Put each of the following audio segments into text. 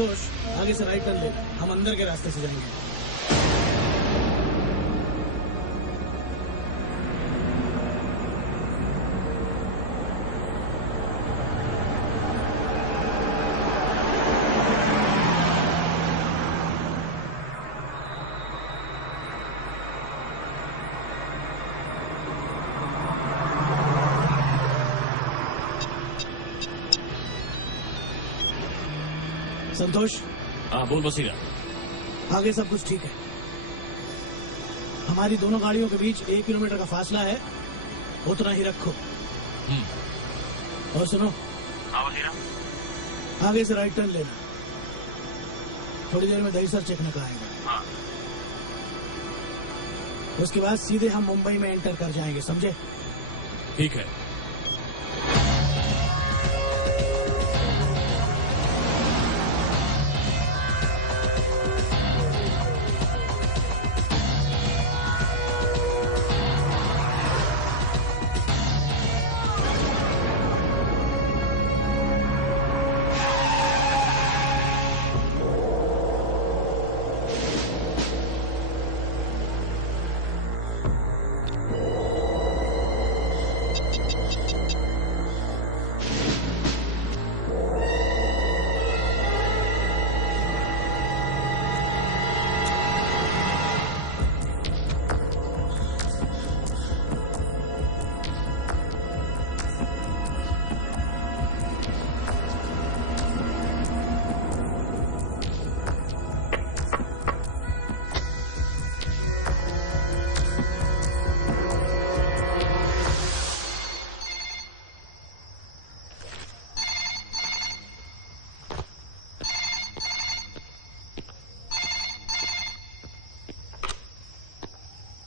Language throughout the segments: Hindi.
संतोष, आगे से राइट टर्न ले, हम अंदर के रास्ते से जाएंगे। संतोष, हाँ बोल बसीरा। आगे सब कुछ ठीक है। हमारी दोनों गाड़ियों के बीच 1 किलोमीटर का फासला है, उतना ही रखो। और सुनो, हाँ बसीरा। आगे से राइट टर्न लेना। थोड़ी देर में दहीसर चेक निकल आएगा। हाँ। उसके बाद सीधे हम मुंबई में एंटर कर जाएंगे, समझे? ठीक है।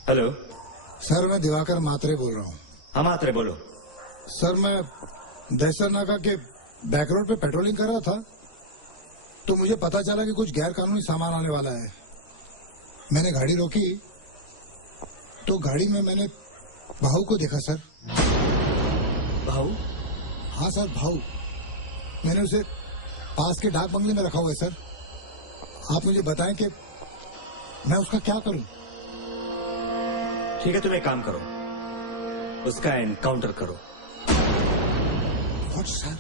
हेलो सर, मैं दिवाकर मात्रे बोल रहा हूँ। हाँ मात्रे बोलो। सर, मैं दहसर नाका के बैक रोड पे पेट्रोलिंग कर रहा था तो मुझे पता चला कि कुछ गैर कानूनी सामान आने वाला है। मैंने गाड़ी रोकी तो गाड़ी में मैंने भाऊ को देखा सर। भाऊ? हाँ सर, भाऊ। मैंने उसे पास के डाक बंगले में रखा हुआ है सर। आप मुझे बताएं कि मैं उसका क्या करूं? ठीक है, तुम एक काम करो, उसका एनकाउंटर करो। What sir?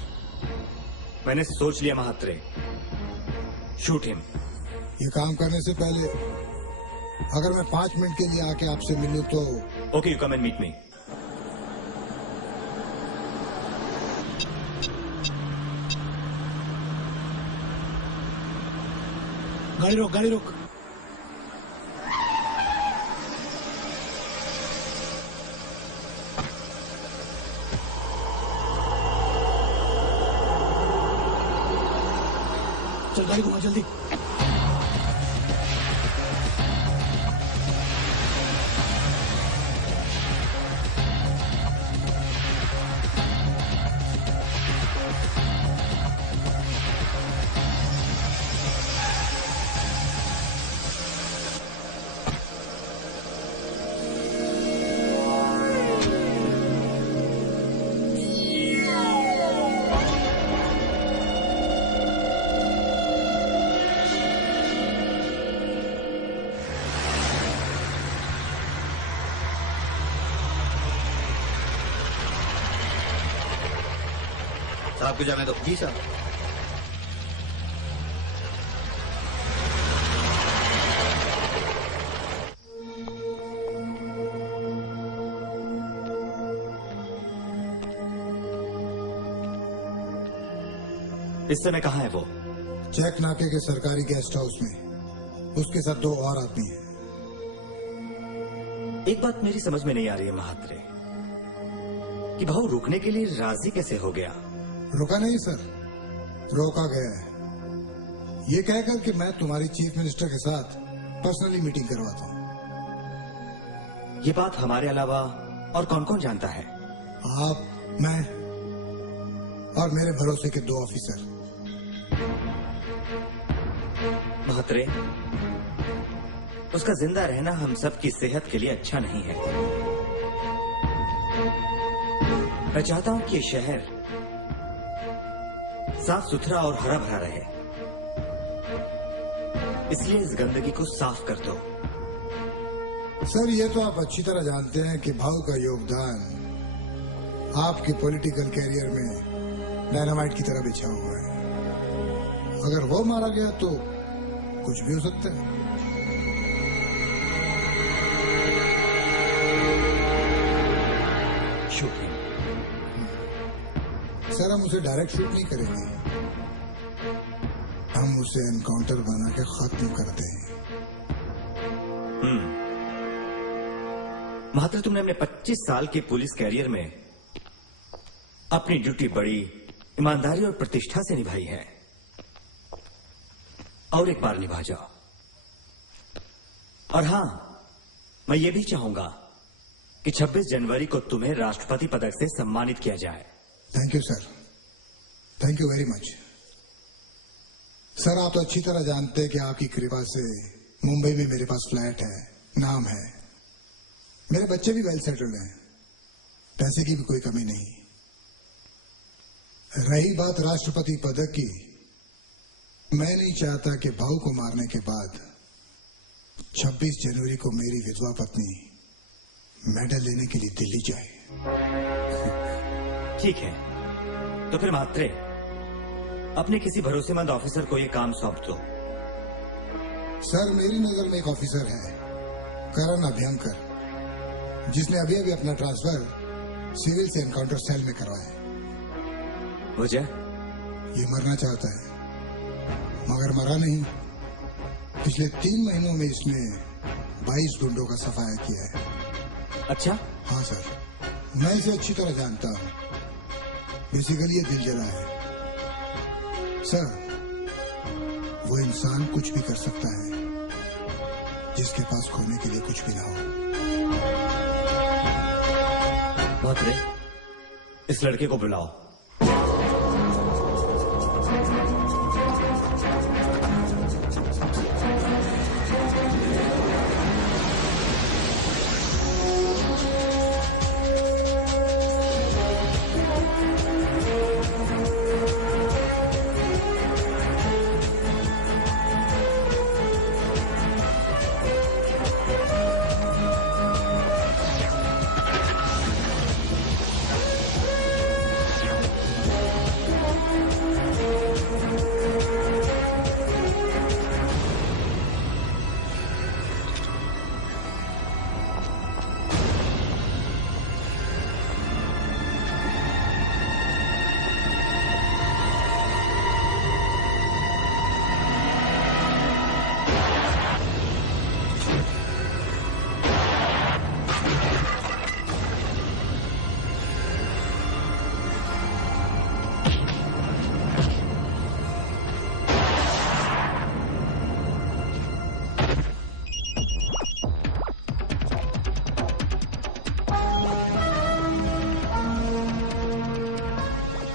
मैंने सोच लिया महात्रे, शूट हिम। ये काम करने से पहले अगर मैं 5 मिनट के लिए आके आपसे मिलूं तो? Okay, you come and meet me. गाड़ी रोक, गाड़ी रोक। चल गाड़ी घुमा जल्दी। आपको जाने दो। जी साहब। इस समय कहाँ है वो? चेक नाके के सरकारी गेस्ट हाउस में। उसके साथ 2 और आदमी हैं। एक बात मेरी समझ में नहीं आ रही है महात्रे, कि भाऊ रुकने के लिए राजी कैसे हो गया? रुका नहीं सर, रोका गया है। ये कहकर कि मैं तुम्हारी चीफ मिनिस्टर के साथ पर्सनली मीटिंग करवाता हूँ। ये बात हमारे अलावा और कौन कौन जानता है? आप, मैं और मेरे भरोसे के 2 ऑफिसर। महात्रे, उसका जिंदा रहना हम सब की सेहत के लिए अच्छा नहीं है। मैं चाहता हूं कि ये शहर साफ सुथरा और हरा भरा रहे। इसलिए इस गंदगी को साफ कर दो। सर, ये तो आप अच्छी तरह जानते हैं कि भाऊ का योगदान आपके पॉलिटिकल कैरियर में डायनामाइट की तरह बिछा हुआ है। अगर वो मारा गया तो कुछ भी हो सकता है। शूटिंग सर, हम उसे डायरेक्ट शूट नहीं करेंगे, हम उसे एनकाउंटर बना के खत्म करते हैं। महात्र, तुमने अपने 25 साल के पुलिस कैरियर में अपनी ड्यूटी बड़ी ईमानदारी और प्रतिष्ठा से निभाई है, और एक बार निभा जाओ। और हां, मैं ये भी चाहूंगा कि 26 जनवरी को तुम्हें राष्ट्रपति पदक से सम्मानित किया जाए। Thank you sir, thank you very much. Sir, आप तो अच्छी तरह जानते हैं कि आपकी कृपा से मुंबई में मेरे पास फ्लैट है, नाम है, मेरे बच्चे भी वेल सेटल्ड हैं, पैसे की भी कोई कमी नहीं। रही बात राष्ट्रपति पदक की, मैं नहीं चाहता कि भाऊ को मारने के बाद 26 जनवरी को मेरी विधवा पत्नी मेडल लेने के लिए दिल्ली जाए। ठीक है, तो फिर मात्रे अपने किसी भरोसेमंद ऑफिसर को यह काम सौंप दो। सर, मेरी नजर में एक ऑफिसर है, करण अभ्यंकर, जिसने अभी अभी अपना ट्रांसफर सिविल से एनकाउंटर सेल में करवाया। वजह? ये मरना चाहता है मगर मरा नहीं। पिछले 3 महीनों में इसने 22 गुंडों का सफाया किया है। अच्छा? हाँ सर, मैं इसे अच्छी तरह जानता हूँ। बेसिकली ये दिल जला है। सर, वो इंसान कुछ भी कर सकता है जिसके पास खोने के लिए कुछ भी ना हो। महात्रे, इस लड़के को बुलाओ।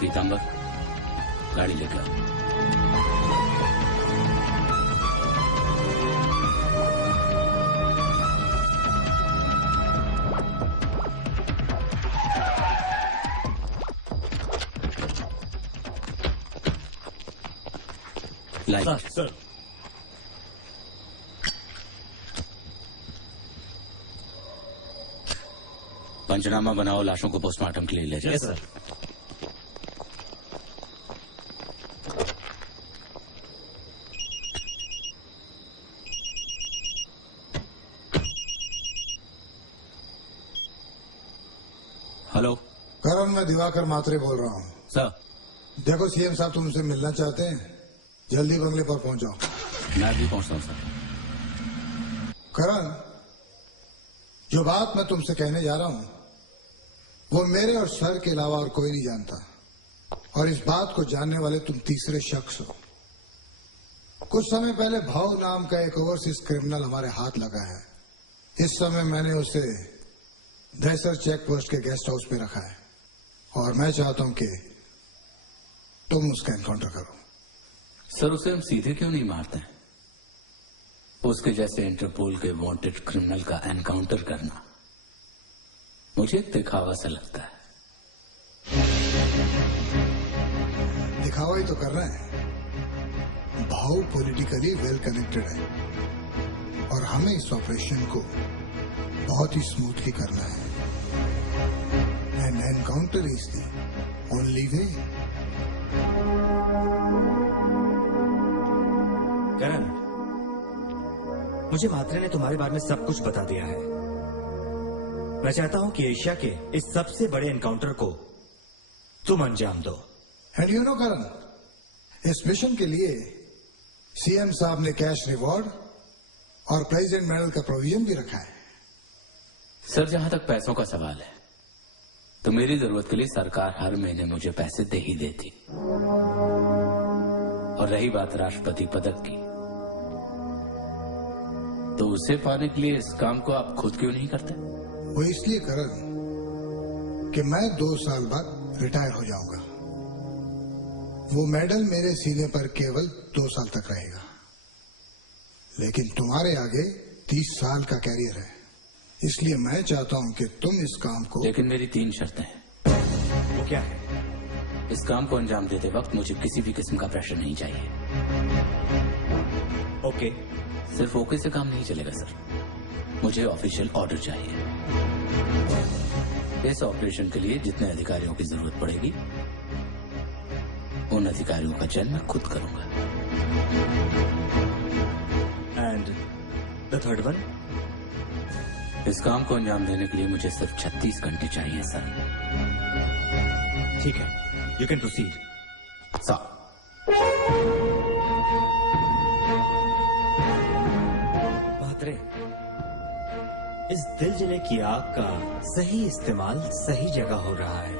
पीतांबर, गाड़ी लेकर। लाइट। सर, पंचनामा बनाओ, लाशों को पोस्टमार्टम के लिए ले जाओ। Yes sir. हेलो करण, मैं दिवाकर मात्रे बोल रहा हूँ। सर। देखो सीएम साहब तुमसे मिलना चाहते हैं, जल्दी बंगले पर पहुंचाओ। मैं भी पहुंचता हूँ सर। करण, जो बात मैं तुमसे कहने जा रहा हूं वो मेरे और सर के अलावा और कोई नहीं जानता, और इस बात को जानने वाले तुम तीसरे शख्स हो। कुछ समय पहले भाव नाम का एक ओवरसीज क्रिमिनल हमारे हाथ लगा है। इस समय मैंने उसे दहसर चेक पोस्ट के गेस्ट हाउस पे रखा है, और मैं चाहता हूं कि तुम उसका एनकाउंटर करो। सर, उसे हम सीधे क्यों नहीं मारते हैं? उसके जैसे इंटरपोल के वांटेड क्रिमिनल का एनकाउंटर करना मुझे दिखावा सा लगता है। दिखावा ही तो कर रहे हैं। भाव पॉलिटिकली वेल कनेक्टेड है और हमें इस ऑपरेशन को बहुत ही स्मूथली करना है। And encounter is the only way. Karan, मुझे मात्रे ने तुम्हारे बारे में सब कुछ बता दिया है। मैं चाहता हूं कि एशिया के इस सबसे बड़े एनकाउंटर को तुम अंजाम दो। एंड यू नो करण, इस मिशन के लिए सीएम साहब ने कैश रिवॉर्ड और प्रेसिडेंट मेडल का प्रोविजन भी रखा है। सर, जहां तक पैसों का सवाल है तो मेरी जरूरत के लिए सरकार हर महीने मुझे पैसे दे ही देती। और रही बात राष्ट्रपति पदक की, तो उसे पाने के लिए इस काम को आप खुद क्यों नहीं करते? वो इसलिए करण कि मैं 2 साल बाद रिटायर हो जाऊंगा। वो मेडल मेरे सीने पर केवल 2 साल तक रहेगा, लेकिन तुम्हारे आगे 30 साल का कैरियर है। इसलिए मैं चाहता हूं कि तुम इस काम को। लेकिन मेरी 3 शर्तें हैं। वो क्या है? इस काम को अंजाम देते वक्त मुझे किसी भी किस्म का प्रेशर नहीं चाहिए। ओके। सिर्फ ओके से काम नहीं चलेगा सर, मुझे ऑफिशियल ऑर्डर चाहिए। इस ऑपरेशन के लिए जितने अधिकारियों की जरूरत पड़ेगी उन अधिकारियों का चयन मैं खुद करूंगा। And the third one? इस काम को अंजाम देने के लिए मुझे सिर्फ 36 घंटे चाहिए सर। ठीक है, यू कैन प्रोसीड। महात्रे, इस दिल जले की आग का सही इस्तेमाल सही जगह हो रहा है।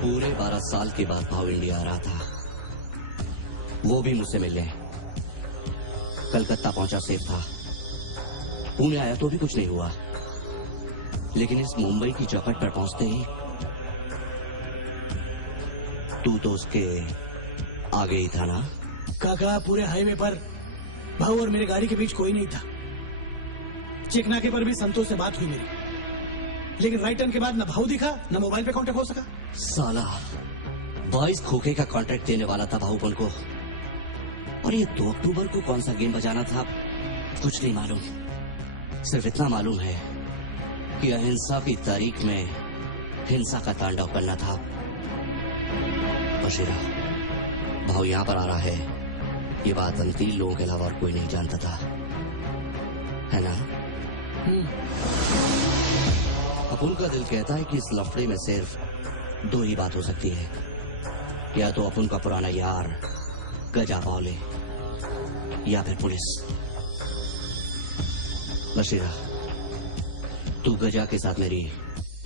पूरे 12 साल के बाद भाव इंडिया आ रहा था, वो भी मुझसे मिलने। कलकत्ता पहुंचा सेफ था, पुणे आया तो भी कुछ नहीं हुआ, लेकिन इस मुंबई की चौखट पर पहुंचते ही तू तो उसके आगे ही था ना? काका, पूरे हाईवे पर भाऊ और मेरी गाड़ी के बीच कोई नहीं था। चिकनाके पर भी संतोष से बात हुई मेरी, लेकिन राइट टर्न के बाद न भाऊ दिखा न मोबाइल पे कांटेक्ट हो सका। साला 22 खोखे का कॉन्ट्रैक्ट देने वाला था भाऊपन को, और ये 2 अक्टूबर को कौन सा गेम बजाना था कुछ नहीं मालूम। सिर्फ इतना मालूम है कि अहिंसा की तारीख में हिंसा का तांडव करना था। बशीरा, भाऊ यहाँ पर आ रहा है, ये बात हम 3 लोगों के अलावा और कोई नहीं जानता था, है ना? अपन का दिल कहता है कि इस लफड़े में सिर्फ 2 ही बात हो सकती है, या तो अपन का पुराना यार गजा बावले, या फिर पुलिस। बशीरा, तू गजा के साथ मेरी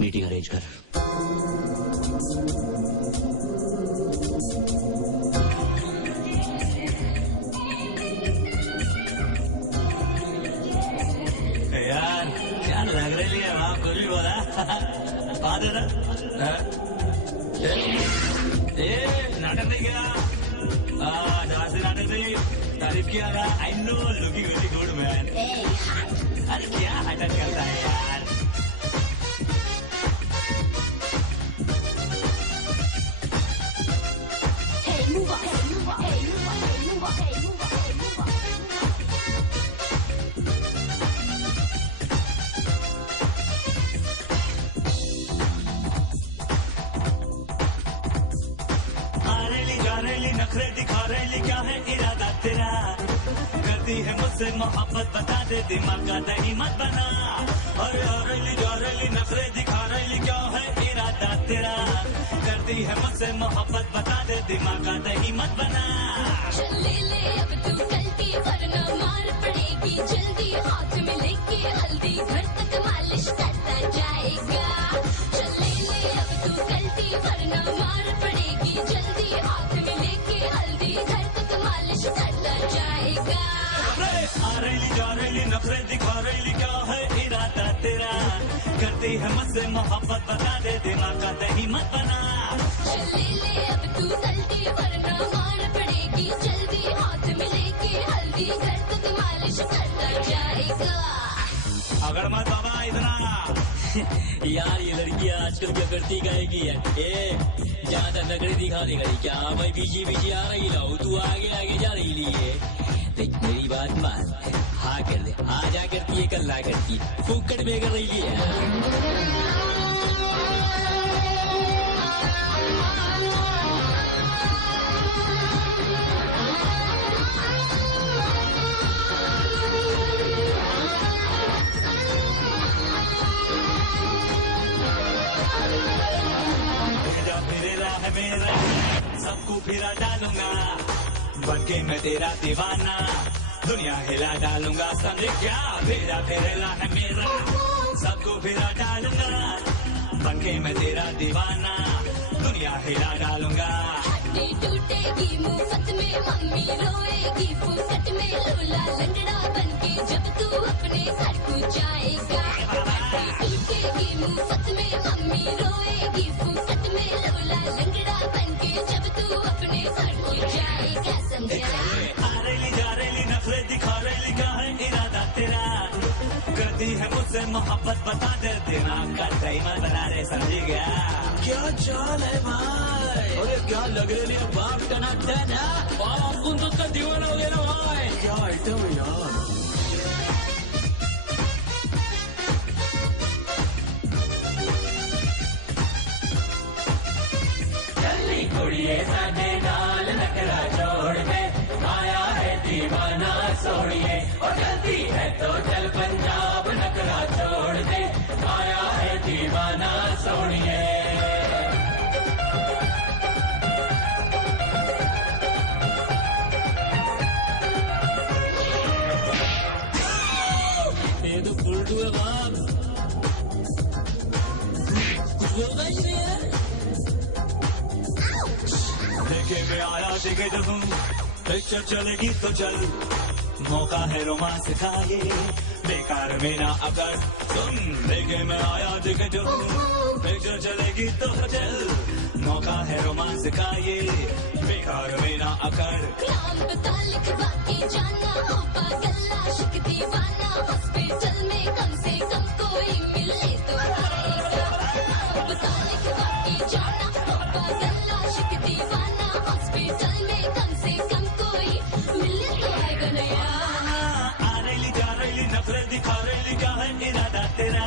मीटिंग अरेंज कर। यार क्या लग रही है वहां कुछ भी बोला बात है ना? नाटक नहीं किया, नाटक नहीं तारीफ किया ना। I know looking very good man. अरे क्या हटन करता है यार? नखरे दिखा रही, क्या है इरादा तेरा? करती है मुझसे मोहब्बत, बता दे दिमाग का दही मत बना। अरे रैली नखरे दिखा रही, क्या है इरादा तेरा? करती है मुझसे मोहब्बत, बता दे दिमाग का दही मत बना। ले ले अब तू गलती, वरना मार पड़ेगी जल्दी। हाथ में लेके हल्दी, घर तक मालिश करता जाएगा। ले ले अब तू गलती, वरना मार पड़ेगी जल्दी। हाथ में लेके हल्दी, घर तक मालिश करता जाएगा। आ रही नखरे दिखा रही, क्या है इरादा तेरा? करती है मुझसे मोहब्बत, बता दे दिमाग का दही मत बना। ले ले अब तू गलती, वरना मार पड़ेगी जल्दी। में लेके हल्दी घर तक मालिश करता जाएगा। अगर मत बाबा इतना यार ये लड़कियां आजकल क्या करती गाएगी यार। ए ज्यादा नगड़ी दिखाने गई क्या? मैं बीजी बीजी आ रही लाऊ, तू आगे आगे जा रही लिए। देख मेरी बात मान, हाँ कर दे। आ जा करती है, कल ना करती, फूकट में कर रही है। मेरा सबको फिरा डालूंगा, बनके मैं तेरा दीवाना, दुनिया हिला डालूंगा, समझे क्या? तेरा फेरेला है मेरा, सबको फिरा डालूंगा, बनके मैं तेरा दीवाना, दुनिया हिला डालूंगा। हड्डी टूटेगी मुफ्त में, मम्मी रोएगी फुफट में, लूला लंगड़ा बनके जब तू अपने घर को जाएगा। हड्डी टूटेगी मुफ्त में, मम्मी रोएगी फुफट में, लूला लंगड़ा बनके जब तू अपने घर को जाएगा। समझा? आरेली जारेली नखरे दिखा रेली, क्या है इरादा तेरा? करती है मुझसे मोहब्बत, बता दे देना का टाइमर बना रहे, समझ गया? क्या चाल है भाई? अरे क्या लग रही है बाप टनाटन है? बाप कौन तो उसका दीवाना हो गया ना भाई। क्या आइटम है यार। जल्दी कुड़िए साडे नाल नखरा छोड़ दे, आया है दीवाना सोड़िए, और जल्दी है तो चल पंजाब नखरा छोड़ दे, आया है दीवाना सोड़िए। ये तो फुलटू है बाप, कुछ बोलता ही नहीं है। देखे में आया देखे जो तुम, पिक्चर चलेगी तो चल, मौका है रोमांस का ये, बेकार में ना अगर सुन। देखे में आया देखे जो तुम, पिक्चर चलेगी तो चल, मौका है रोमांस का ये, बेकार में ना अगर। नाम बता लिखवा के जाना, हो पागल आशिक दीवाना, हॉस्पिटल में कम से कम कोई मिले तो आएगा। नाम बता लिखवा के जाना, हो पागल आशिक दीवाना, हॉस्पिटल में कम से कम कोई मिले तो आएगा नया। आ रेली जा रेली नखरे दिखा रेली, क्या है इरादा तेरा?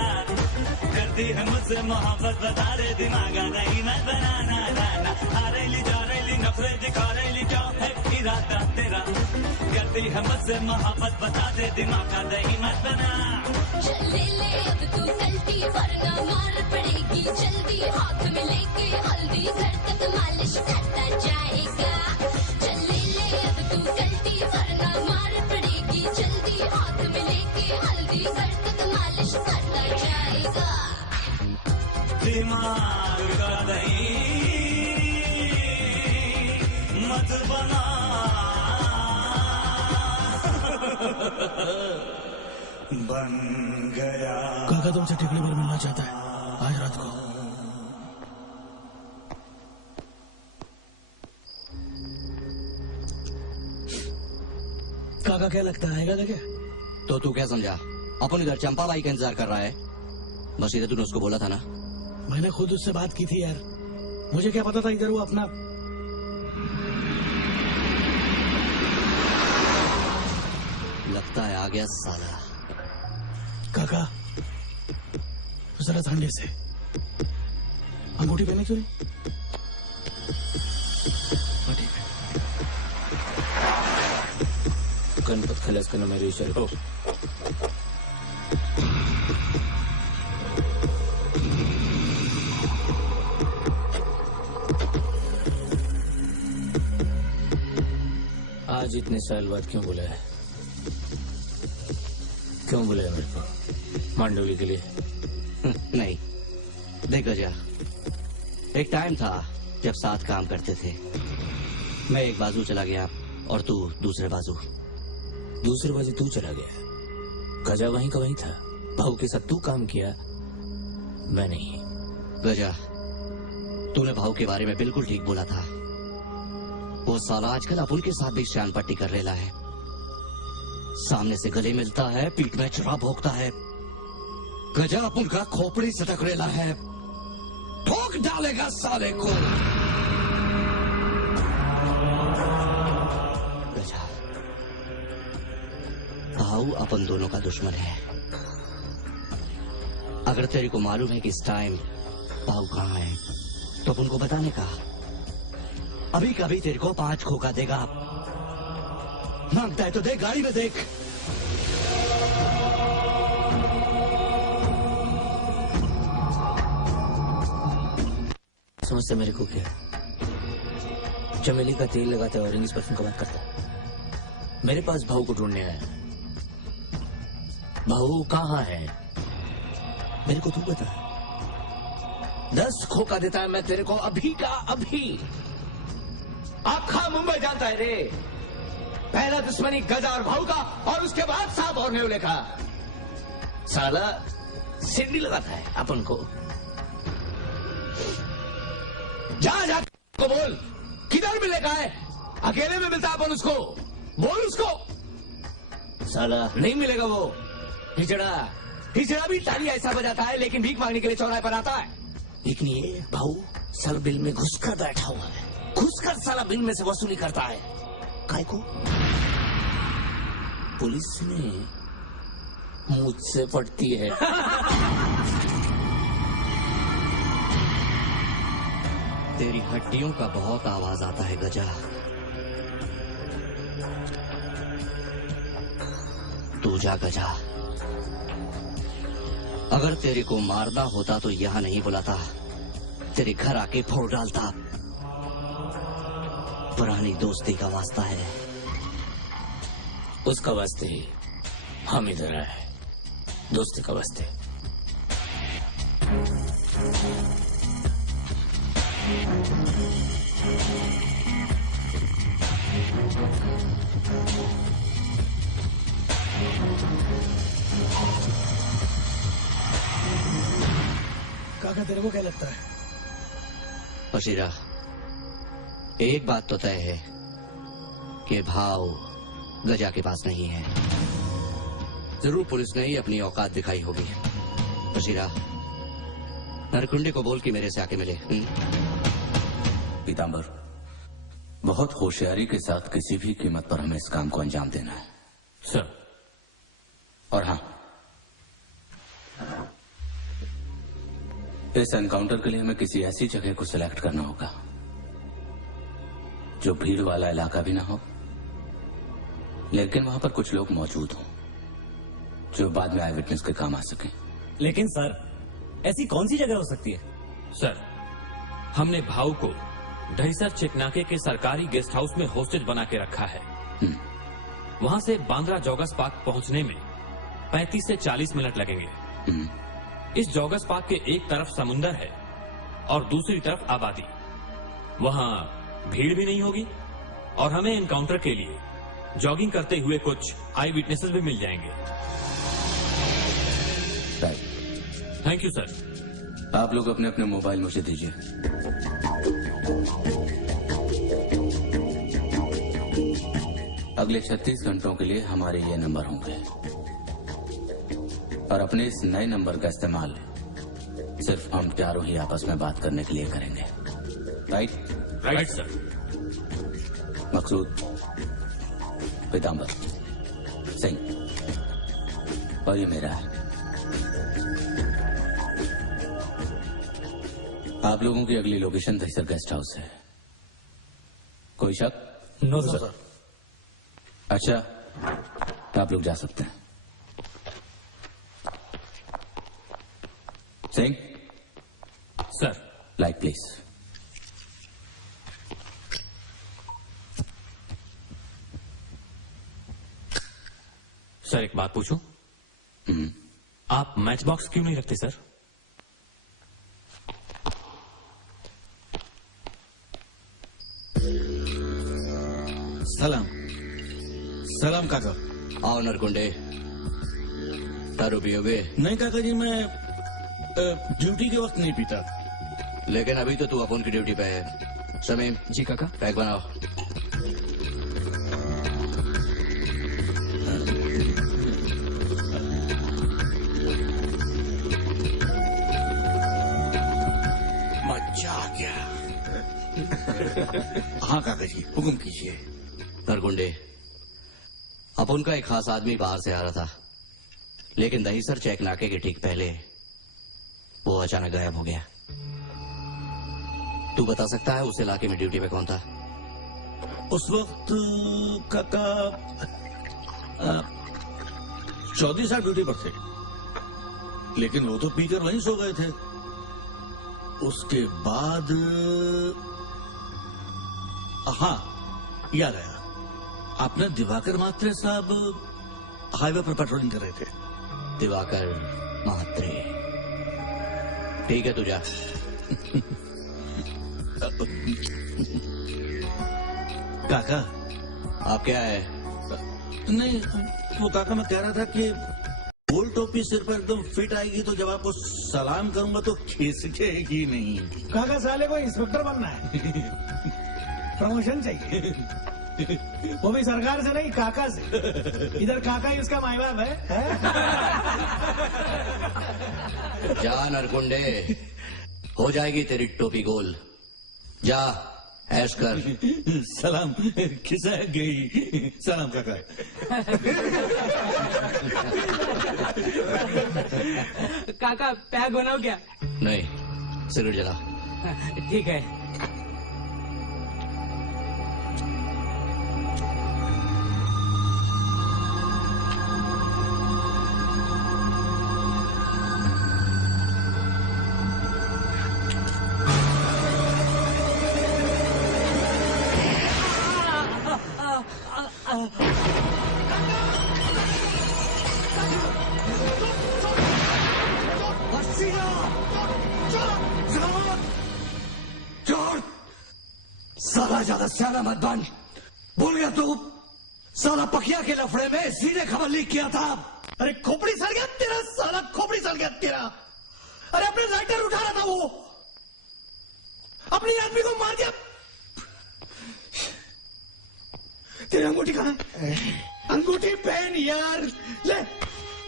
करती है मुझसे मोहब्बत, बता दे दिमागा नहीं मत बनाना दाना। आ रेली जा रेली नखरे दिखा रेली, क्या है इरादा तेरा? करती है मुझसे मोहब्बत, बता दे दिमागा नहीं मत बना। चल ले ले अब तू कल्टी, वरना मार पड़ेगी जल्दी, हाथ में लेके हल्दी घर तक मालिश करता जाएगा। चल ले ले अब तू कल्टी, वरना मार पड़ेगी जल्दी, हाथ में लेके हल्दी घर तक मालिश करता जाएगा। दिमाग का दही मत बना बन गया। काका तुमसे टिकली पर मिलना चाहता है आज रात को। काका क्या लगता है आएगा क्या? तो तू क्या समझा? अपन इधर चंपा बाई का इंतजार कर रहा है। बस इधर तूने उसको बोला था ना। मैंने खुद उससे बात की थी यार, मुझे क्या पता था इधर वो अपना। लगता है आ गया साला। काका जरा ठंडे से अंगूठी पहने क्यों नहीं? हाँ, ठीक है। गणपत खलास करना मेरे इशारे हो। आज इतने साल बाद क्यों बुलाया है? क्यों बुलाया मेरे को मांडोली के लिए? नहीं देख गजा, एक टाइम था जब साथ काम करते थे। मैं एक बाजू चला गया और तू दूसरे बाजू। दूसरे बाजू तू चला गया, गजा वहीं का वहीं था। बहू के साथ तू काम किया, मैं नहीं। गजा, तूने भाव के बारे में बिल्कुल ठीक बोला था। वो साला आजकल अपन के साथ भी शान पट्टी कर लेला है। सामने से गले मिलता है, पीठ में चुरा भोंकता है, गजा अपन का खोपड़ी सटक रेला है, ठोक डालेगा साले को। गजा, भाऊ अपन दोनों का दुश्मन है। अगर तेरे को मालूम है कि इस टाइम भाऊ कहाँ है, तो अपन को बताने का। अभी कभी तेरे को 5 खोखा देगा, मांगता है तो दे, गाड़ी में देख। समझते मेरे को क्या? चमेली का तेल लगाता है और इंग्लिश परफ्यूम का बात करता है। मेरे पास भाऊ को ढूंढने आया। भाऊ कहाँ है मेरे को तू बता। 10 खोखा देता है मैं तेरे को अभी का अभी। आखा मुंबई जाता है रे। पहला दुश्मनी गजा और भाऊ का, और उसके बाद साहब और नेवले का। साला सिड्डी लगाता है अपन को। जा को बोल किधर मिलेगा है, अकेले में मिलता अपन उसको, बोल उसको। साला नहीं मिलेगा वो। हिजड़ा भी ताली ऐसा बजाता है, लेकिन भीख मांगने के लिए चौराहे पर आता है। लेकिन ये भाऊ साला बिल में घुसकर बैठा हुआ है, घुसकर साला बिल में से वसूली करता है। काय को? पुलिस ने मुझसे पड़ती है। तेरी हड्डियों का बहुत आवाज आता है गजा। तू जा गजा। अगर तेरे को मारना होता तो यहां नहीं बुलाता, तेरे घर आके फोड़ डालता। पुरानी दोस्ती का वास्ता है। उसका वास्ते ही हम इधर आए, दोस्ती का वास्ते। काका तेरे को क्या लगता है? बशीरा, एक बात तो तय है कि भाव गजा के पास नहीं है। जरूर पुलिस ने ही अपनी औकात दिखाई होगी। बशीरा, नरकुंडे को बोल कि मेरे से आके मिले। पीतांबर, बहुत होशियारी के साथ किसी भी कीमत पर हमें इस काम को अंजाम देना है सर। और हाँ, इस एनकाउंटर के लिए हमें किसी ऐसी जगह को सिलेक्ट करना होगा जो भीड़ वाला इलाका भी ना हो, लेकिन वहां पर कुछ लोग मौजूद हों जो बाद में आई विटनेस के काम आ सके। लेकिन सर, ऐसी कौन सी जगह हो सकती है? सर, हमने भाऊ को दहीसर चिकनाके के सरकारी गेस्ट हाउस में होस्टेज बना के रखा है। वहां से बांद्रा जॉगर्स पार्क पहुंचने में 35 से 40 मिनट लगेंगे। इस जॉगर्स पार्क के एक तरफ समुंदर है और दूसरी तरफ आबादी। वहां भीड़ भी नहीं होगी और हमें एनकाउंटर के लिए जॉगिंग करते हुए कुछ आई विटनेसेस भी मिल जाएंगे। Thank you sir. आप लोग अपने अपने मोबाइल मुझे दीजिए। अगले 36 घंटों के लिए हमारे ये नंबर होंगे और अपने इस नए नंबर का इस्तेमाल सिर्फ हम चारों ही आपस में बात करने के लिए करेंगे। Right sir. मकसूद, पीतांबर, सिंह और ये मेरा है। आप लोगों की अगली लोकेशन दहीसर गेस्ट हाउस है। कोई शक? No sir. अच्छा, तो आप लोग जा सकते हैं। Singh, sir. Light please. Sir, एक बात पूछूं? आप मैच बॉक्स क्यों नहीं रखते सर? सलाम। सलाम काका। आओ नरकुंडे, दारू पियोगे? नहीं काका जी, मैं ड्यूटी के वक्त नहीं पीता। लेकिन अभी तो तू अपन की ड्यूटी पे है। समीम जी काका। पैक बनाओ। हाँ काका जी, हुक्म कीजिए। नरगुंडे, अपन का एक खास आदमी बाहर से आ रहा था, लेकिन दहीसर चेक नाके के ठीक पहले वो अचानक गायब हो गया। तू बता सकता है उस इलाके में ड्यूटी पे कौन था? उस वक्त काका चौधरी साहब ड्यूटी पर थे, लेकिन वो तो पीकर वहीं सो गए थे। उसके बाद हाँ, याद आया, आपने दिवाकर महात्रे साहब हाईवे पर पेट्रोलिंग कर रहे थे। दिवाकर महात्रे, ठीक है तू जा। काका आप क्या है? नहीं, वो काका मैं कह रहा था कि गोल टोपी सिर पर एकदम फिट आएगी तो जब आपको सलाम करूंगा तो खिसकेगी नहीं। काका साले को इंस्पेक्टर बनना है, प्रमोशन चाहिए, वो भी सरकार से नहीं काका से। इधर काका ही उसका माई बाप है? जा नरकुंडे, हो जाएगी तेरी टोपी गोल। जा ऐश कर। सलाम खिसक गई। सलाम काका। काका पैक बनाओ क्या? नहीं, सिगरेट जला। ठीक है। साला ज्यादा स्याना मत बन। भूल गया तू? साला पकिया के लफड़े में सीधे खबर लीक किया था। अरे खोपड़ी सड़ गया तेरा, साला खोपड़ी सड़ गया तेरा। अरे अपने लाइटर उठा रहा था वो, अपनी आदमी को मार दिया। तेरी अंगूठी कहाँ है? अंगूठी पहन यार, ले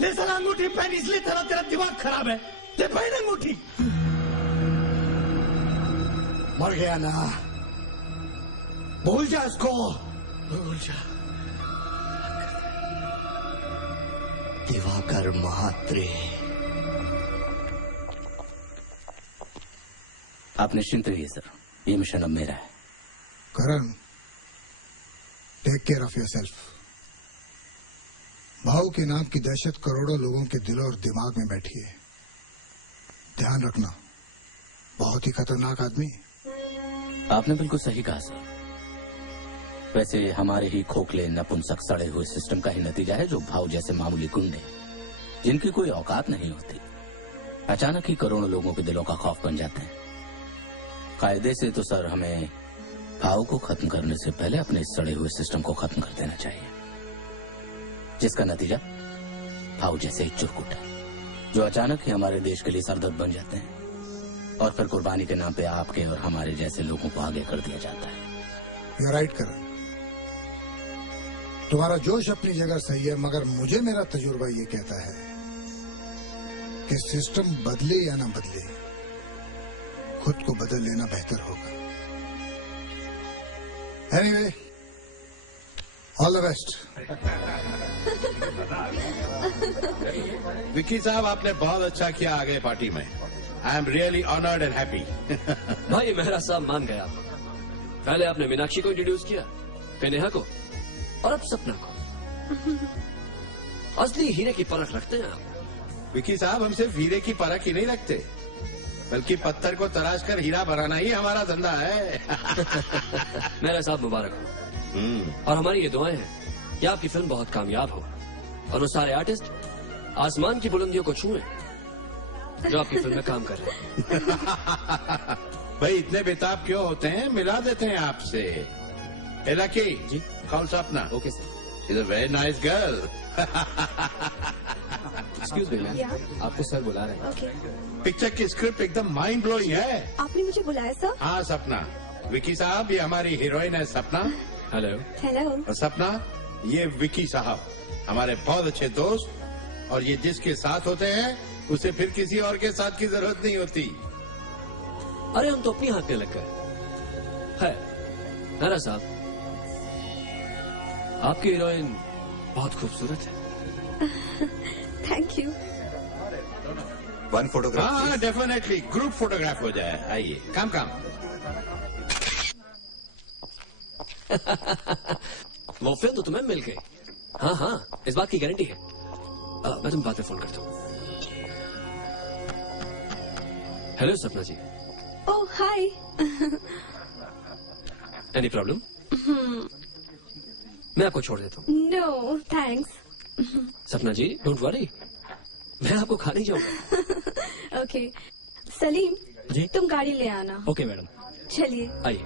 ले साला अंगूठी पहन, इसलिए तेरा दिमाग खराब है। ले पहन अंगूठी। मर गया ना, भूल जा इसको। भूल जा। दिवाकर महात्रे। आप निश्चिंत रहिए सर, ये मिशन अब मेरा है। करण, टेक केयर ऑफ योरसेल्फ। भाव के नाम की दहशत करोड़ों लोगों के दिलों और दिमाग में बैठी है। ध्यान रखना, बहुत ही खतरनाक आदमी। आपने बिल्कुल सही कहा सर। वैसे हमारे ही खोखले नपुंसक सड़े हुए सिस्टम का ही नतीजा है जो भाव जैसे मामूली गुंडे, जिनकी कोई औकात नहीं होती, अचानक ही करोड़ों लोगों के दिलों का खौफ बन जाते हैं। कायदे से तो सर हमें भाव को खत्म करने से पहले अपने इस सड़े हुए सिस्टम को खत्म कर देना चाहिए, जिसका नतीजा भाव जैसे एक चुरकुट है जो अचानक ही हमारे देश के लिए सरदर्द बन जाते हैं और फिर कुर्बानी के नाम पे आपके और हमारे जैसे लोगों को आगे कर दिया जाता है। You're right, करण, तुम्हारा जोश अपनी जगह सही है, मगर मुझे मेरा तजुर्बा ये कहता है कि सिस्टम बदले या ना बदले, खुद को बदल लेना बेहतर होगा। Anyway, all the best. Vicky साहब, आपने बहुत अच्छा किया आ गए पार्टी में। I am really honoured and happy. भाई मेहरा साहब मान गया। पहले आपने मीनाक्षी को इंट्रोड्यूस किया, फिर नेहा को, और अब सपना को। असली हीरे की परख रखते हैं आप। विक्की साहब, हम सिर्फ हीरे की परख ही नहीं रखते, बल्कि पत्थर को तराश कर हीरा बनाना ही हमारा धंधा है। मेरा साहब मुबारक हो। और हमारी ये दुआएं हैं कि आपकी फिल्म बहुत कामयाब हो और वो सारे आर्टिस्ट आसमान की बुलंदियों को छुएं जो आपकी फिल्म में काम कर रहे हैं। भाई इतने बेताब क्यों होते हैं, मिला देते हैं आपसे। लकी जी, कॉल सपना। Okay sir. Is a very nice girl. Excuse me ma'am, आपको सर बुला रहे हैं। ओके। पिक्चर की स्क्रिप्ट एकदम माइंड ब्लोइंग है। आपने मुझे बुलाया सर? हाँ सपना। विकी साहब, ये हमारी हीरोइन है सपना। हेलो। हेलो। और सपना, ये विकी साहब हमारे बहुत अच्छे दोस्त, और ये जिसके साथ होते हैं उसे फिर किसी और के साथ की जरूरत नहीं होती। अरे हम तो अपनी हाथ पे लग गए। है नारा साहब, आपकी हीरोइन बहुत खूबसूरत है। Thank you. One photograph. हाँ, डेफिनेटली ग्रुप फोटोग्राफ हो जाए। आइए, काम। वो फिल्म तो तुम्हें मिल गई। हाँ, इस बात की गारंटी है। मैं तुम्हें बाद में फोन करता हूँ। हेलो सपना जी। ओह हाय। Any problem? मैं आपको छोड़ देता हूँ। No thanks. Sapna ji don't worry, मैं आपको खा नहीं जाऊंगा। ओके सलीम जी? तुम गाड़ी ले आना। Okay madam. चलिए आइए।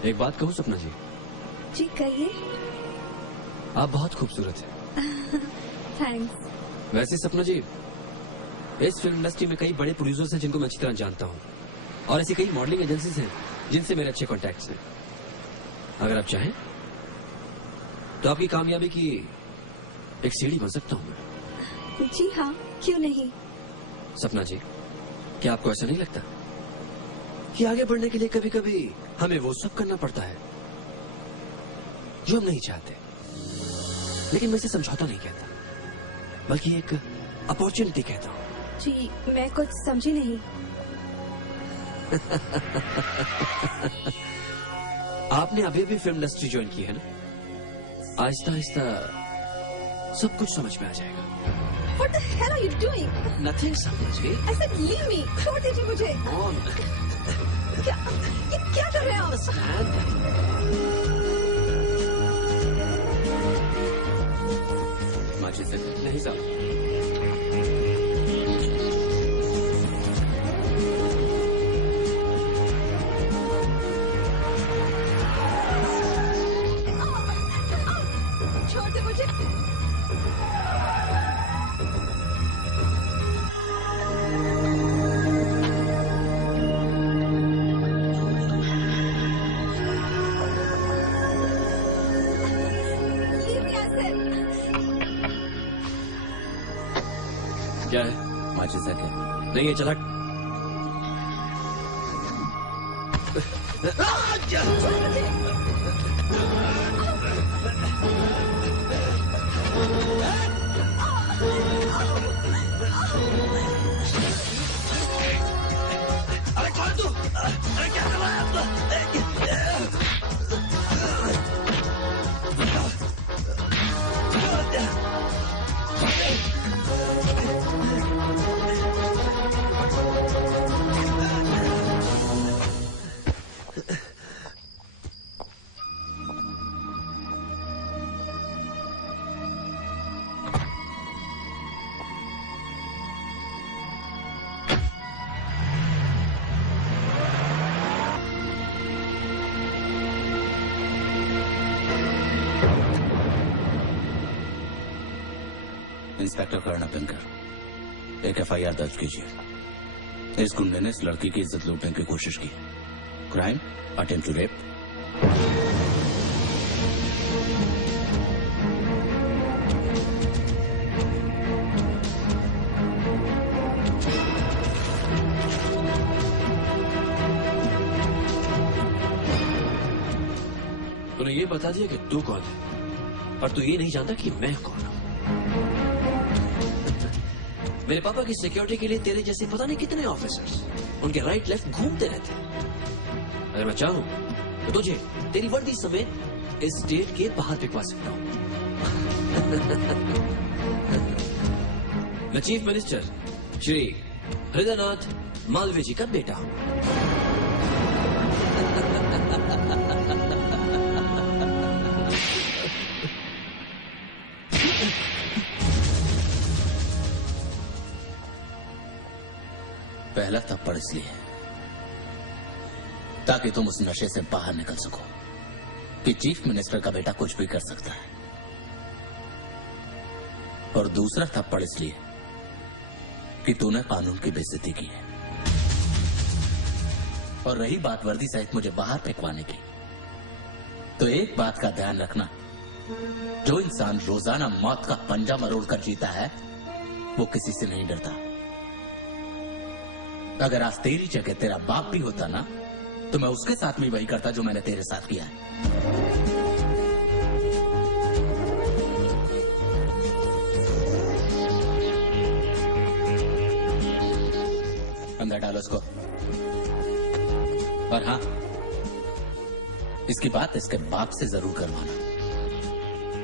एक बात कहूँ सपना जी? जी कहिए। आप बहुत खूबसूरत हैं। थैंक्स। वैसे सपना जी, इस फिल्म इंडस्ट्री में कई बड़े प्रोड्यूसर्स हैं जिनको मैं अच्छी तरह जानता हूँ, और ऐसी कई मॉडलिंग एजेंसीज हैं जिनसे मेरे अच्छे कॉन्टैक्ट्स हैं। अगर आप चाहें तो आपकी कामयाबी की एक सीढ़ी बन सकता हूँ मैं। जी हाँ, क्यों नहीं। सपना जी, क्या आपको ऐसा नहीं लगता कि आगे बढ़ने के लिए कभी कभी हमें वो सब करना पड़ता है जो हम नहीं चाहते? लेकिन मैं इसे समझौता नहीं कहता, बल्कि एक अपॉर्चुनिटी कहता हूँ। जी मैं कुछ समझी नहीं। आपने अभी भी फिल्म इंडस्ट्री ज्वाइन की है ना? आहिस्ता आहिस्ता सब कुछ समझ में आ जाएगा। What the hell are you doing? Nothing, सपना जी। I said leave me. छोड़ दीजिए मुझे। ये क्या कर रहे हैं आप? माची से नहीं साहब। छोड़ दे मुझे। क्या है? माची से क्या? नहीं है, चला। अरे कौन तू? अरे क्या कर रहा है आपका? इंस्पेक्टर करुणा पिंकर, एक एफआईआर दर्ज कीजिए। इस गुंडे ने इस लड़की की इज्जत लूटने की कोशिश की। Crime attempt to rape. तूने ये बता दिया कि तू कौन है, पर तू ये नहीं जानता कि मैं कौन हूं। मेरे पापा की सिक्योरिटी के लिए तेरे जैसे पता नहीं कितने ऑफिसर्स उनके राइट लेफ्ट घूमते रहते हैं। अगर मैं चाहूं तो तुझे तेरी वर्दी समेत इस स्टेट के बाहर भिजवा सकता हूं। मैं चीफ मिनिस्टर श्री हृदयनाथ मालवीय जी का बेटा हूं। पहला थप्पड़ इसलिए ताकि तुम उस नशे से बाहर निकल सको कि चीफ मिनिस्टर का बेटा कुछ भी कर सकता है, और दूसरा थप्पड़ इसलिए कि तूने कानून की बेइज्जती की है। और रही बात वर्दी सहित मुझे बाहर फेंकवाने की, तो एक बात का ध्यान रखना जो इंसान रोजाना मौत का पंजा मरोड़ कर जीता है वो किसी से नहीं डरता। अगर आज तेरी जगह तेरा बाप भी होता ना तो मैं उसके साथ भी वही करता जो मैंने तेरे साथ किया है। अंदर डालो इसको। और हाँ, इसकी बात इसके बाप से जरूर करवाना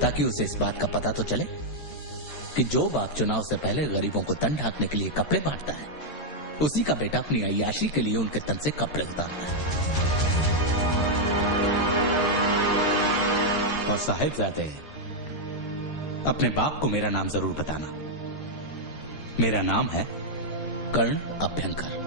ताकि उसे इस बात का पता तो चले कि जो बाप चुनाव से पहले गरीबों को तन ढांकने के लिए कपड़े बांटता है उसी का बेटा अपनी अय्याशी के लिए उनके तन से कपड़े उतारता है। और साहिबजादे, अपने बाप को मेरा नाम जरूर बताना। मेरा नाम है कर्ण अभ्यंकर।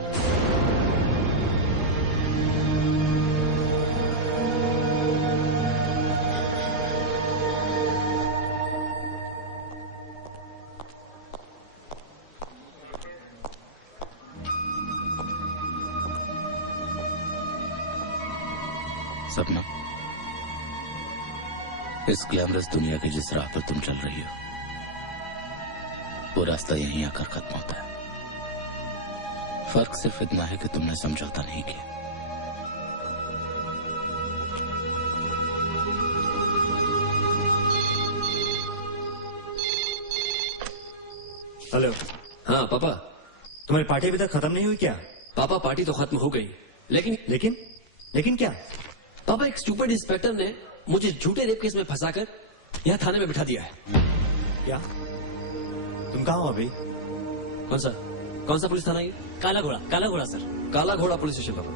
सपना, इस ग्लैमरस दुनिया की जिस राह पर तुम चल रही हो वो रास्ता यहीं आकर खत्म होता है। फर्क सिर्फ इतना है कि तुमने समझौता नहीं किया। हेलो। हाँ पापा। तुम्हारी पार्टी अभी तक खत्म नहीं हुई क्या? पापा पार्टी तो खत्म हो गई, लेकिन क्या? पापा एक स्टूपिड इंस्पेक्टर ने मुझे झूठे रेप केस में फंसाकर यहाँ थाने में बिठा दिया है। क्या? तुम कहाँ हो अभी? कौन सा पुलिस थाना है? काला घोड़ा सर। काला घोड़ा पुलिस स्टेशन पापा।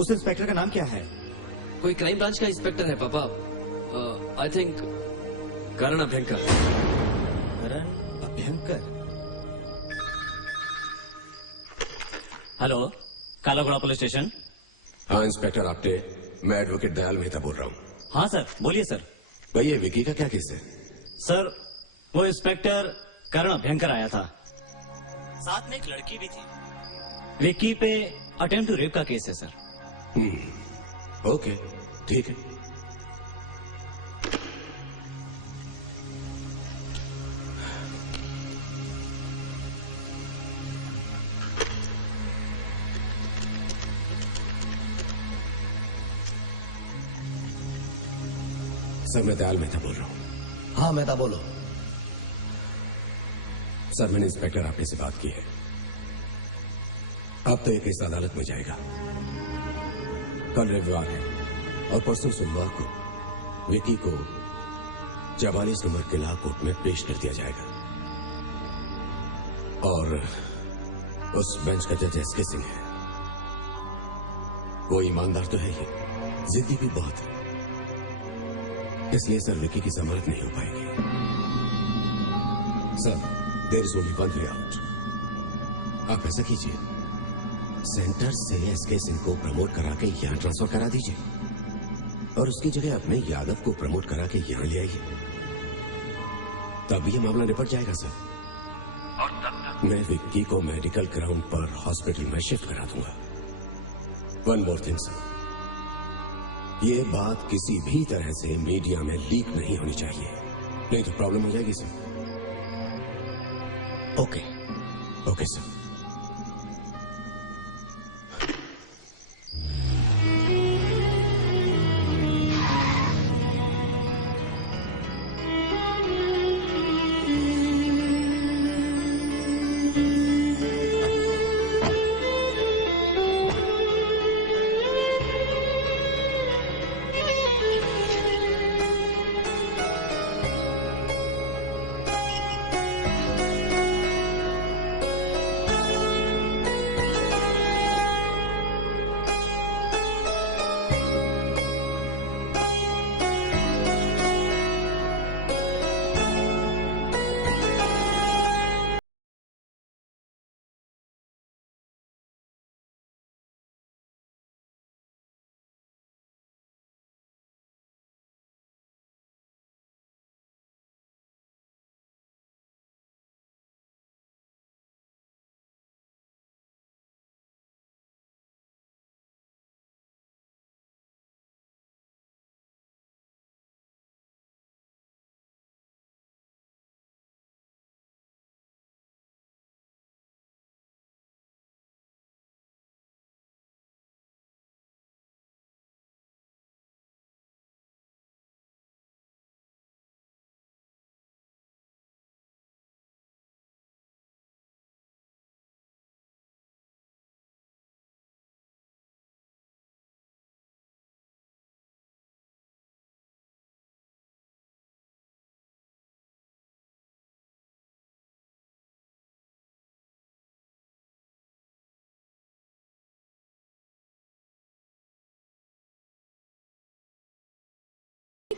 उस इंस्पेक्टर का नाम क्या है? कोई क्राइम ब्रांच का इंस्पेक्टर है पापा। I think Karan Abhyankar. Karan Abhyankar? Hello, काला घोड़ा पुलिस स्टेशन। हाँ इंस्पेक्टर आपटे, मैं एडवोकेट दयाल मेहता बोल रहा हूँ। हाँ सर, बोलिए सर। भाई ये विकी का क्या केस है? सर वो इंस्पेक्टर करण अभ्यंकर आया था, साथ में एक लड़की भी थी। विक्की पे अटेम्प्ट टू रेप का केस है सर। ओके, ठीक है। सर मैं दयाल मेहता बोल रहा हूँ। हाँ मेहता बोलो। सर मैंने इंस्पेक्टर आपने से बात की है। अब तो ये केस अदालत में जाएगा। कल रविवार है और परसों सोमवार को विकी को 44 नंबर किला कोर्ट में पेश कर दिया जाएगा। और उस बेंच का जज एसके सिंह है। वो ईमानदार तो है ही, जिद्दी भी बहुत है। इसलिए सर विकी की जमानत नहीं हो पाएगी। Sir there is only one way out. आप ऐसा कीजिए, सेंटर से एसके सिंह को प्रमोट करा के यहां ट्रांसफर करा दीजिए और उसकी जगह अपने यादव को प्रमोट करा के यहां ले आइए। तब ये मामला निपट जाएगा सर। और तब तक मैं विक्की को मेडिकल ग्राउंड पर हॉस्पिटल में शिफ्ट करा दूंगा। वन मोर थिंग सर, ये बात किसी भी तरह से मीडिया में लीक नहीं होनी चाहिए, नहीं तो प्रॉब्लम हो जाएगी सर। Okay sir.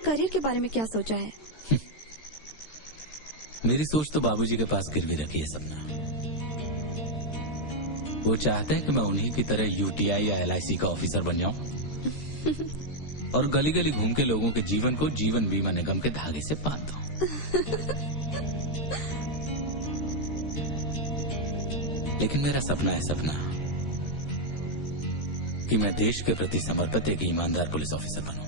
करियर के बारे में क्या सोचा है? मेरी सोच तो बाबूजी के पास गिरवी रखी है सपना। वो चाहते हैं कि मैं उन्हीं की तरह यूटीआई या एलआईसी का ऑफिसर बन जाऊं और गली गली घूम के लोगों के जीवन को जीवन बीमा निगम के धागे से बांध दूं। लेकिन मेरा सपना है सपना कि मैं देश के प्रति समर्पित एक ईमानदार पुलिस ऑफिसर बनूं।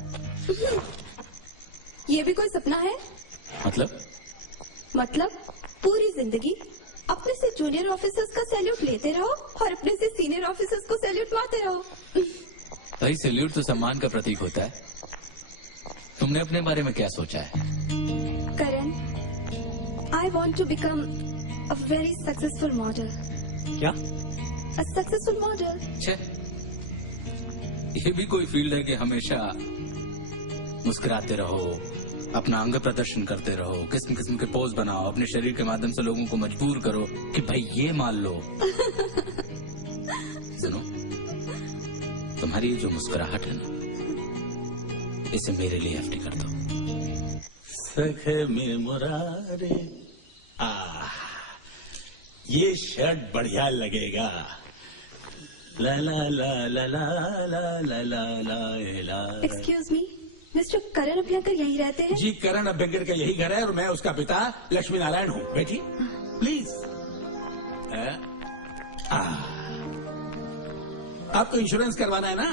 ये भी कोई सपना है? मतलब पूरी जिंदगी अपने से जूनियर ऑफिसर्स का सैल्यूट लेते रहो और अपने से सीनियर ऑफिसर्स को सैल्यूट मारते रहो। भाई सैल्यूट तो सम्मान का प्रतीक होता है। तुमने अपने बारे में क्या सोचा है? Karan, I want to become a very successful model. क्या? A successful model. ये भी कोई फील्ड है कि हमेशा मुस्कुराते रहो, अपना अंग प्रदर्शन करते रहो, किस्म किस्म के पोज बनाओ, अपने शरीर के माध्यम से लोगों को मजबूर करो कि भाई ये मान लो। सुनो, तुम्हारी ये जो मुस्कुराहट है ना, इसे मेरे लिए एफडी कर दो। सखे में मुरारे ये शर्ट बढ़िया लगेगा। ला ला ला ला ला ला ला ला ला। एक्सक्यूज मी, मिस्टर करण अभ्यंकर यहीं रहते हैं? जी, करण अभ्यंकर का यही घर है और मैं उसका पिता लक्ष्मी नारायण हूँ। बैठी प्लीज। आपको इंश्योरेंस करवाना है ना?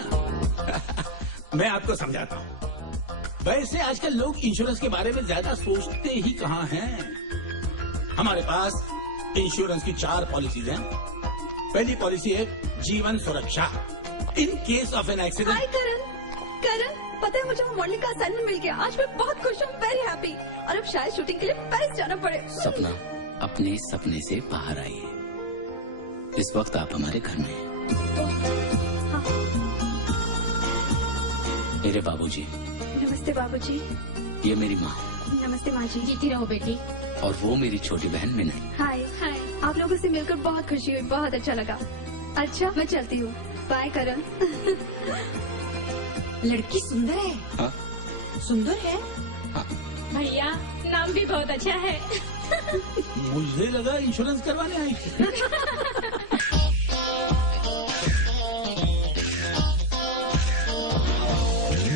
मैं आपको समझाता हूँ। वैसे आजकल लोग इंश्योरेंस के बारे में ज्यादा सोचते ही कहाँ हैं। हमारे पास इंश्योरेंस की 4 पॉलिसीज हैं। पहली पॉलिसी है Jeevan Suraksha, in case of an accident. Hi Karan, पता है मुझे वो मॉडलिंग का असाइनमेंट मिल गया। आज मैं बहुत खुश हूँ, वेरी हैप्पी। और अब शायद शूटिंग के लिए पेरिस जाना पड़े। सपना, अपने सपने से बाहर आइए। इस वक्त आप हमारे घर में हैं। मेरे बाबूजी। नमस्ते बाबूजी। ये मेरी माँ। नमस्ते माँ जी। जीती रहो बेटी। और वो मेरी छोटी बहन मिनल। हाय। आप लोगों से मिलकर बहुत खुशी हुई, बहुत अच्छा लगा। अच्छा, मैं चलती हूँ। बाय करण। लड़की सुंदर है। हाँ? सुंदर है? हाँ। भैया, नाम भी बहुत अच्छा है। मुझे लगा इंश्योरेंस करवाने आई थी।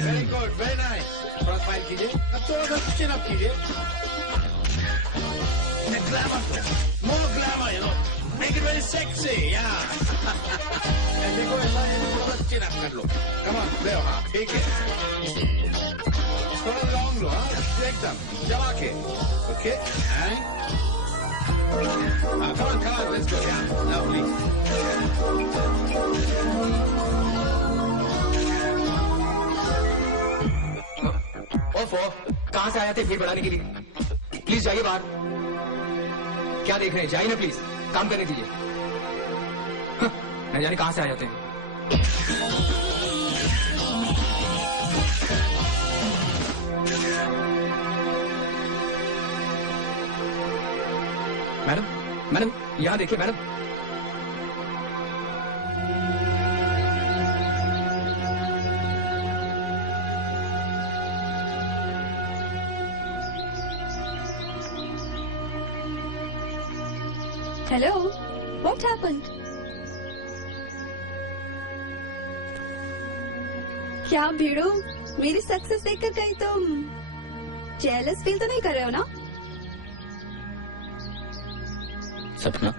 Very good, very nice. थोड़ा स्माइल कीजिए, अब थोड़ा सा चिन अप कीजिए। Glamour, more glamour, you know, make it very sexy. देखो ऐसा थोड़ा चिन अप कर लो। कम ऑन, ले हाँ, ठीक है। थोड़ा लॉन्ग लो, हाँ, एकदम जमा के। Okay, come on, let's go. Yeah, lovely. ओफो, कहाँ से आए थे भीड़ बढ़ाने के लिए? प्लीज जाइए बाहर। क्या देख रहे हैं? जाइए ना प्लीज, काम करने दीजिए। न जाने कहाँ से आ जाते हैं। मैडम, यहाँ देखिए मैडम। Hello, what happened? क्या भीड़ो, मेरी सक्सेस देखकर कहीं तुम जेलस फील तो नहीं कर रहे हो ना? सपना,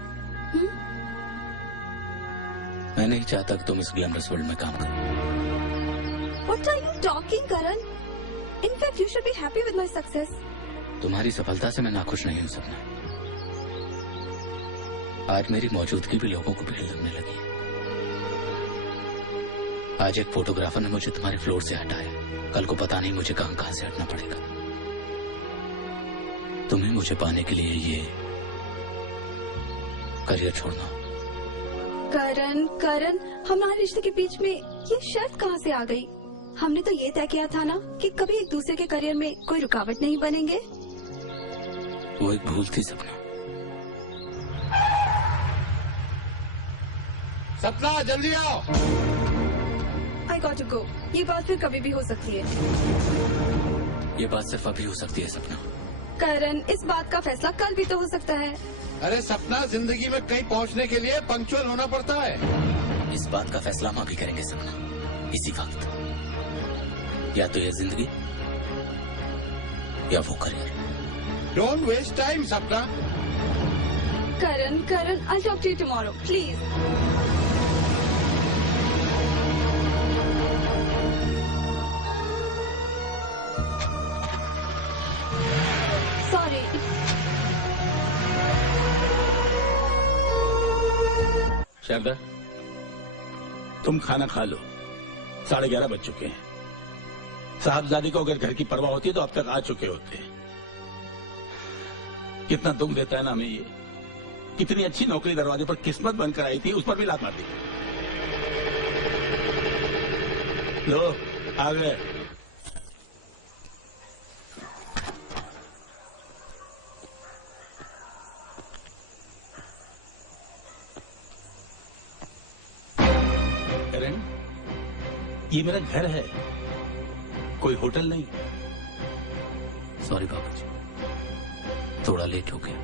मैं नहीं चाहता कि तुम इस ग्लैमरस वर्ल्ड में काम करो। What are you talking, Karan? In fact, you should be happy with my success. तुम्हारी सफलता से मैं नाखुश नहीं हूँ सपना। आज मेरी मौजूदगी भी लोगों को भीड़ लगने लगी है। आज एक फोटोग्राफर ने मुझे तुम्हारे फ्लोर से हटाया, कल को पता नहीं मुझे कहां से हटना पड़ेगा। तुम्हें मुझे पाने के लिए ये करियर छोड़ना। करण, हमारे रिश्ते के बीच में ये शर्त कहाँ से आ गई? हमने तो ये तय किया था ना कि कभी एक दूसरे के करियर में कोई रुकावट नहीं बनेंगे। वो एक भूल थी सपना। सपना, जल्दी आओ। I got to go. ये बात फिर कभी भी हो सकती है। ये बात सिर्फ अभी हो सकती है सपना। करण, इस बात का फैसला कल भी तो हो सकता है। अरे सपना, जिंदगी में कहीं पहुंचने के लिए पंक्चुअल होना पड़ता है। इस बात का फैसला हम अभी करेंगे सपना, इसी वक्त। या तो ये जिंदगी या वो करियर। डोंट वेस्ट टाइम सपना। करण, I'll talk to you tomorrow, please. Sorry. Sharda, तुम खाना खा लो। 11:30 बज चुके हैं। साहबजादी को अगर घर की परवाह होती तो अब तक आ चुके होते। कितना दुख देता है ना हमें ये। कितनी अच्छी नौकरी दरवाजे पर किस्मत बनकर आई थी, उस पर भी लात मार दी। लो, आ गए। करण, ये मेरा घर है, कोई होटल नहीं। सॉरी बाबूजी, थोड़ा लेट हो गया।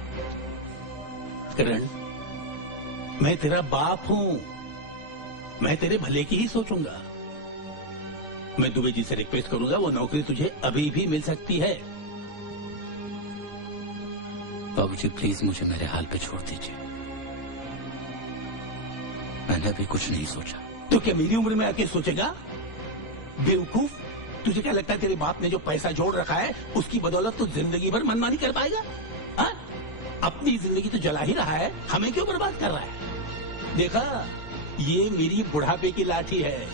करण, मैं तेरा बाप हूं, मैं तेरे भले की ही सोचूंगा। मैं दुबे जी से रिक्वेस्ट करूंगा, वो नौकरी तुझे अभी भी मिल सकती है। बाबूजी प्लीज मुझे मेरे हाल पे छोड़ दीजिए, मैंने अभी कुछ नहीं सोचा। तो क्या मेरी उम्र में आके सोचेगा बेवकूफ? तुझे क्या लगता है तेरे बाप ने जो पैसा जोड़ रखा है उसकी बदौलत तू जिंदगी भर मनमानी कर पाएगा? हा? अपनी जिंदगी तो जला ही रहा है, हमें क्यों बर्बाद कर रहा है? देखा, ये मेरी बुढ़ापे की लाठी है।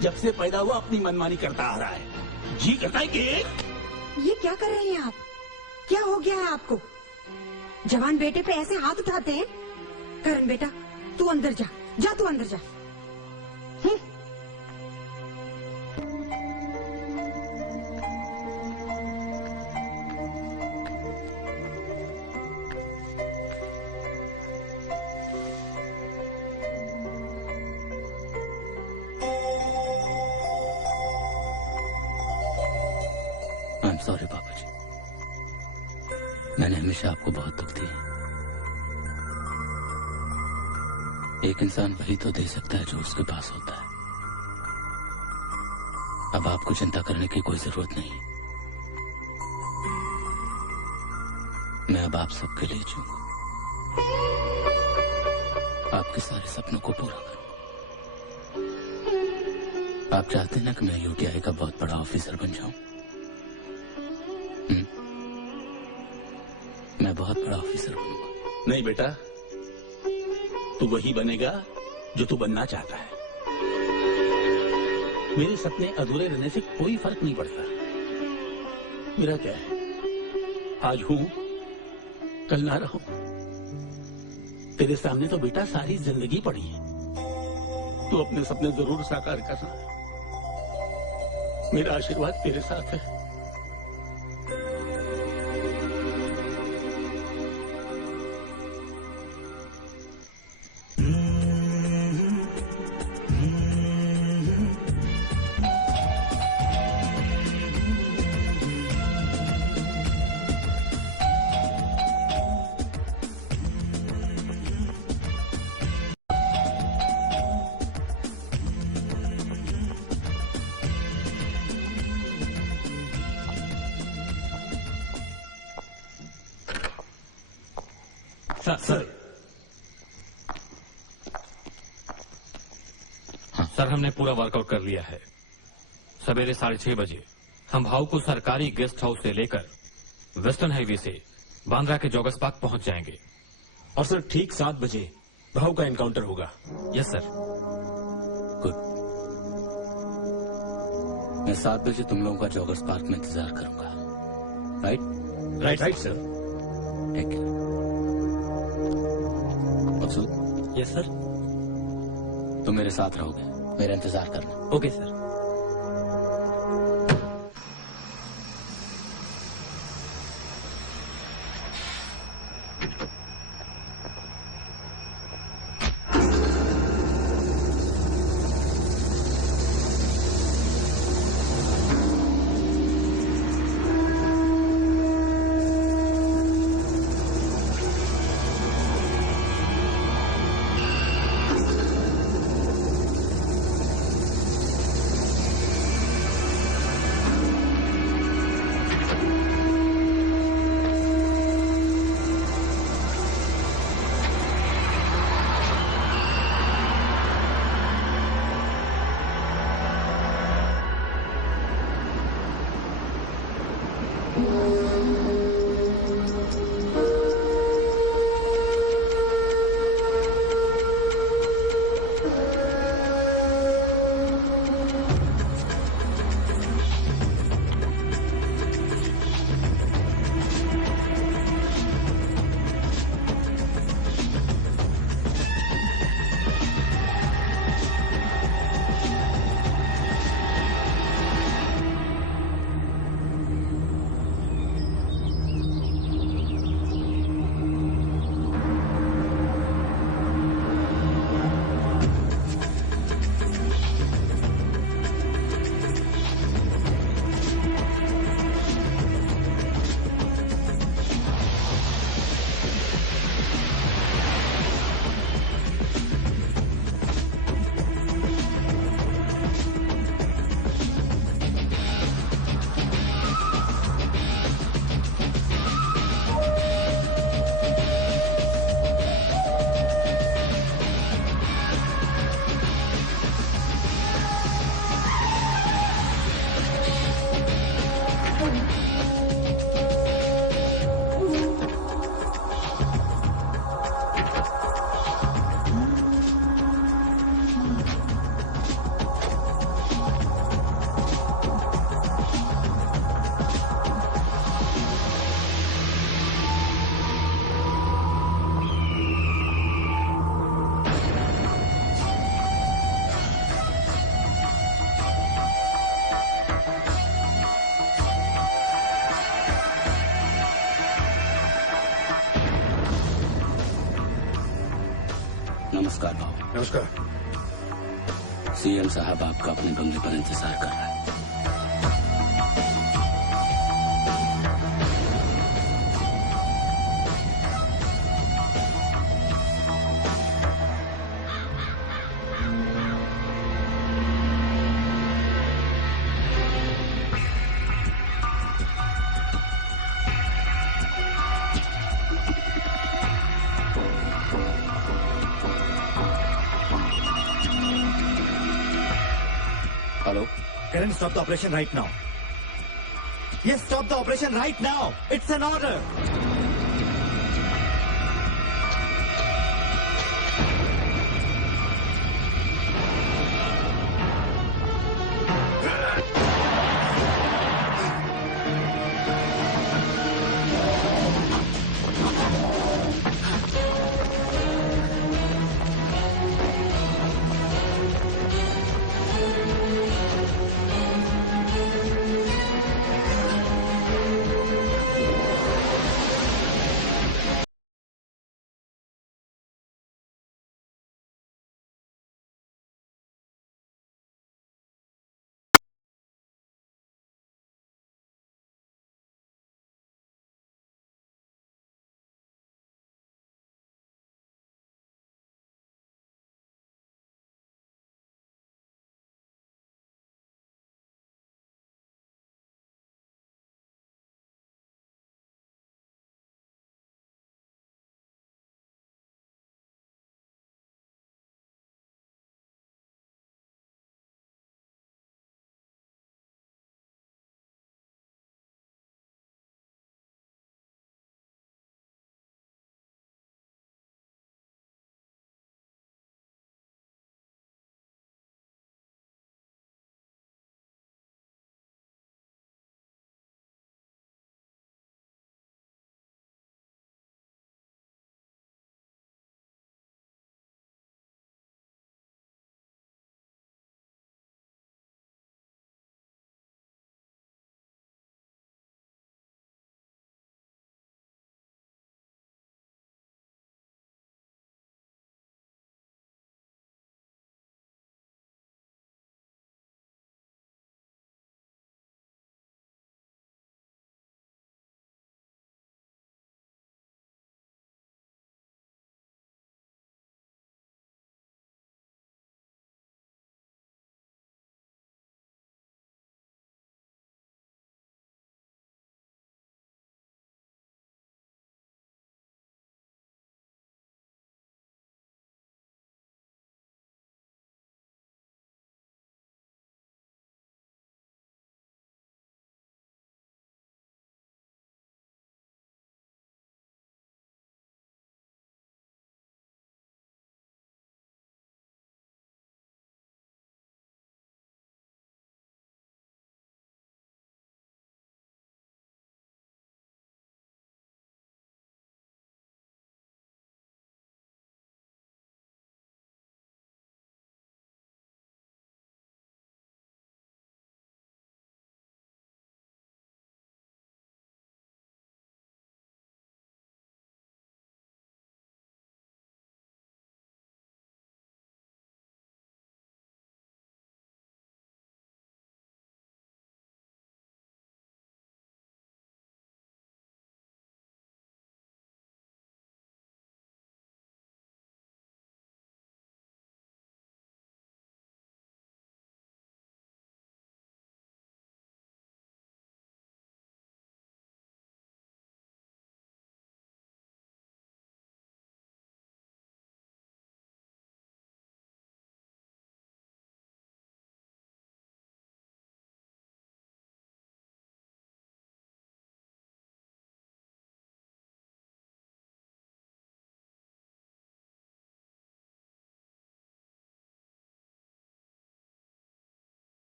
जब से पैदा हुआ अपनी मनमानी करता आ रहा है। जी करता है कि ये क्या कर रहे हैं आप? क्या हो गया है आपको? जवान बेटे पे ऐसे हाथ उठाते हैं? करण बेटा, तू अंदर जा, जा तू अंदर जा। सॉरी बाबूजी, मैंने हमेशा आपको बहुत दुख दिया। एक इंसान वही तो दे सकता है जो उसके पास होता है। अब आपको चिंता करने की कोई जरूरत नहीं। मैं अब आप सबके लिए जीऊंगा, आपके सारे सपनों को पूरा करूंगा। आप चाहते हैं ना कि मैं यूटीआई का बहुत बड़ा ऑफिसर बन जाऊं? मैं बहुत बड़ा ऑफिसर बनूंगा। नहीं बेटा, तू वही बनेगा जो तू बनना चाहता है। मेरे सपने अधूरे रहने से कोई फर्क नहीं पड़ता। मेरा क्या है, आज हूं कल ना रहूं। तेरे सामने तो बेटा सारी जिंदगी पड़ी है। तू अपने सपने जरूर साकार करना। मेरा आशीर्वाद तेरे साथ है। सर, हमने पूरा वर्कआउट कर लिया है। सवेरे 6:30 बजे हम भाव को सरकारी गेस्ट हाउस से लेकर वेस्टर्न हाईवे से बांद्रा के जोगस पार्क पहुंच जाएंगे। और सर ठीक 7 बजे भाव का एनकाउंटर होगा। Yes sir. गुड। मैं 7 बजे तुम लोगों का जोगस पार्क में इंतजार करूंगा। Right right sir. Take care. Maqsood? Yes sir. तुम मेरे साथ रहोगे, मेरा इंतजार करना। Okay sir. नमस्कार भाऊ। नमस्कार। सीएम साहब आपका अपने बंगले पर इंतजार कर रहा है। Hello? Karan, stop the operation right now. Yes, stop the operation right now. It's an order.